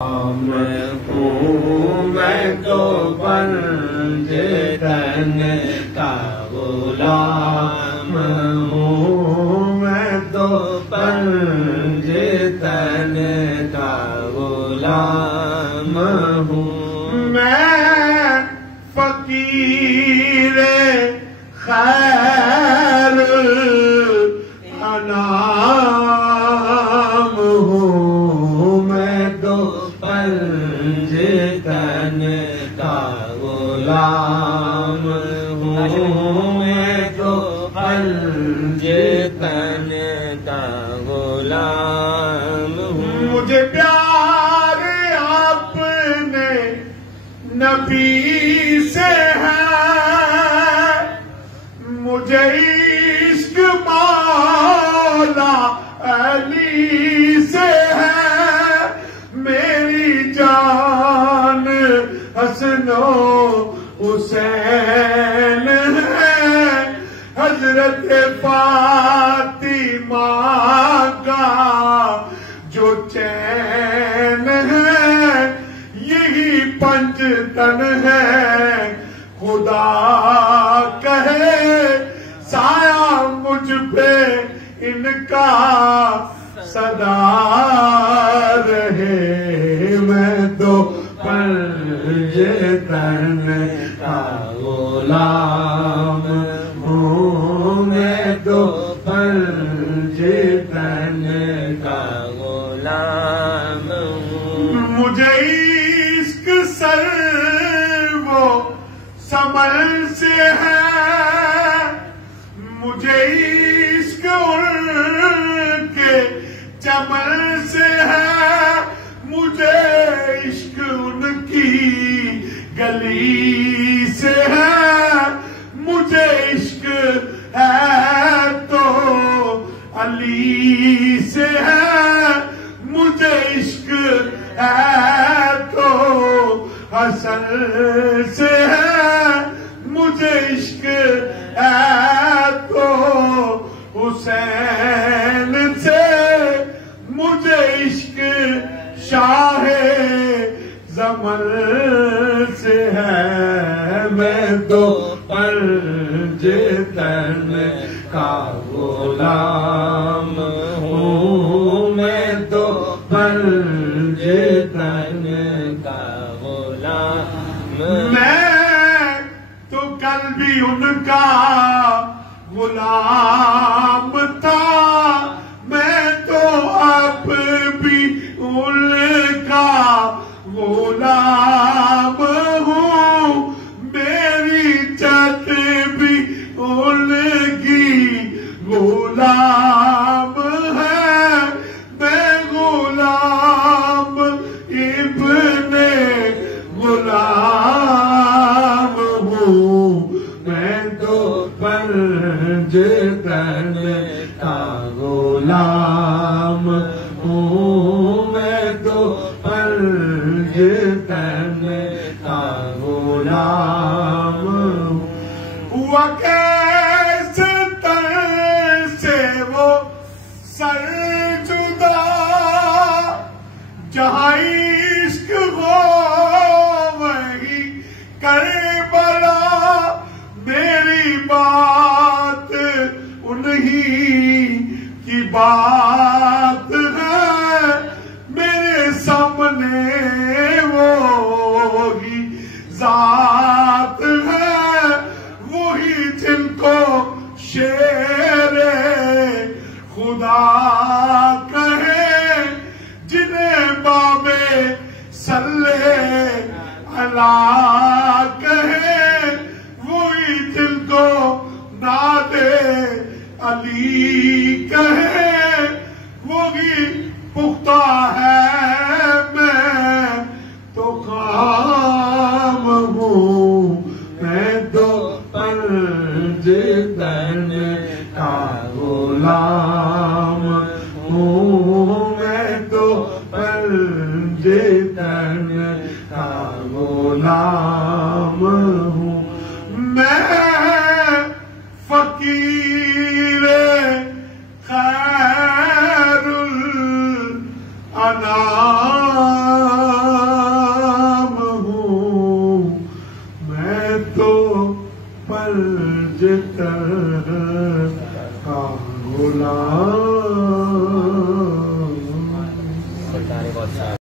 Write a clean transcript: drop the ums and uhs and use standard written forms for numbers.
मैं तो बंद तन का गुलाम हूँ, मैं तो बंद तन का गुलाम हूँ। मैं फकीर खैर अनाम हूँ, मैं तो पंज तन का गुलाम हूँ, मैं तो पंज तन का गुलाम हूँ। मुझे प्यार आपने नबी से है, मुझे इश्क मौला अली से है, मेरी जान हसनो हुसैन है, हजरत फातिमा का जो चैन है, यही पंचतन है। खुदा कहे साया मुझ पे इनका सदा रहे, मैं तो पंज तन का गुलाम हूँ, मैं तो पंज तन का गुलाम हूँ। मुझे इश्क सर वो समल से है, मुझे इश्क उनके चमन से है, मुझे इश्क उनकी गली से है, मुझे इश्क है तो अली से है, मुझे इश्क है तो हसन से है, मुझे इश्क है तो हुसैन से, मुझे इश्क शाहे जमल से है, मैं तो पंज तन का गुलाम हूँ, मैं तो पंज तन का गुलाम। मैं तो कल भी उनका गुलाम था, मैं तो अब भी उनका गुलाम हूँ, मेरी छत भी उनकी गुलाम है, मैं गुलाम इब्ने गुलाम हूँ, मैं तो पंज तन का गुलाम हूँ, मैं तो पंज तन का गुलाम हूँ। हुआ कैसे तन से वो सर जुदा, जहाँ इश्क हो वही करबला, मेरी बात उन्हीं की बात है, मेरे सामने वो ही जात है, वही जिनको शेरे खुदा कहे, जिन्हें बाबे सल्ले अला कहे, वही जिनको नादे अली कहे, वही पुख्ता है, मैं तो काम हूँ, मैं तो पंज तन का गुलाम हूँ, मैं तो पंज तन का गुलाम हूँ। मैं फकीर खैरुल अनाम पंजतर का गुलाम।